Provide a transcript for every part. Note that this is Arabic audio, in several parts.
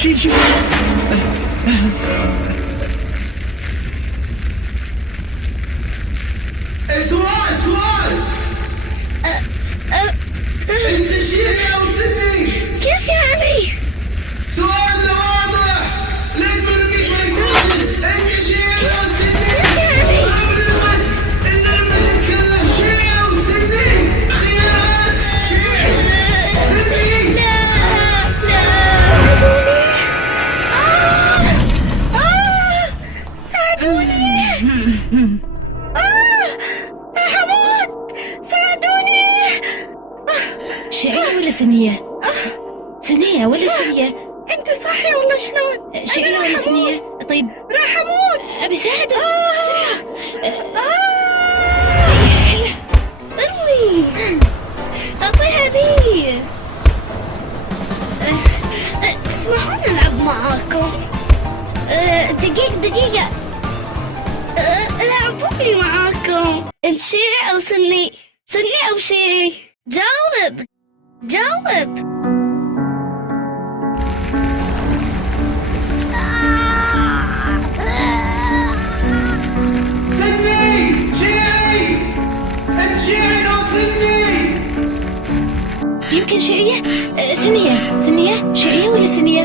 شيل. سؤال انت شيعي او سني؟ كيف يعني؟ سؤالنا واضح، لك برميك ما يقولش انت شيعي او سني؟ كيف يعني؟ الا لما تتكلم شيعي او سني؟ خيارات شيعي سني. لا ساعدوني. حمود ساعدوني. شيعية ولا سنية؟ سنية ولا شيعية؟ انت صحي والله شلون؟ شيعية ولا سنية؟ طيب راح حمود. أبي ساعدك. اروي اعطيها ذي. تسمحون العب معاكم؟ دقيقة لعبوني معاكم. انت شيعي او سني؟ سني او شيعي؟ جاوب. سني شيعي، انت شيعي او سني؟ يمكن شيعية. سنية شيعية ولا سنية؟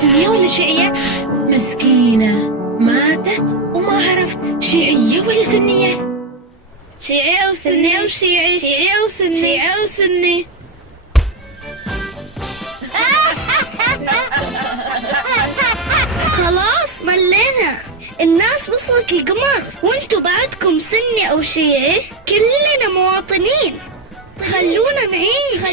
سنية ولا شيعية؟ مسكينة ماتت وما عرفت شيعية ولا سنية. شيعي او سني او شيعي؟ شيعي او سني؟ خلاص ملينا، الناس وصلت القمر وانتوا بعدكم سني او شيعي؟ كلنا مواطنين، خلونا نعيش.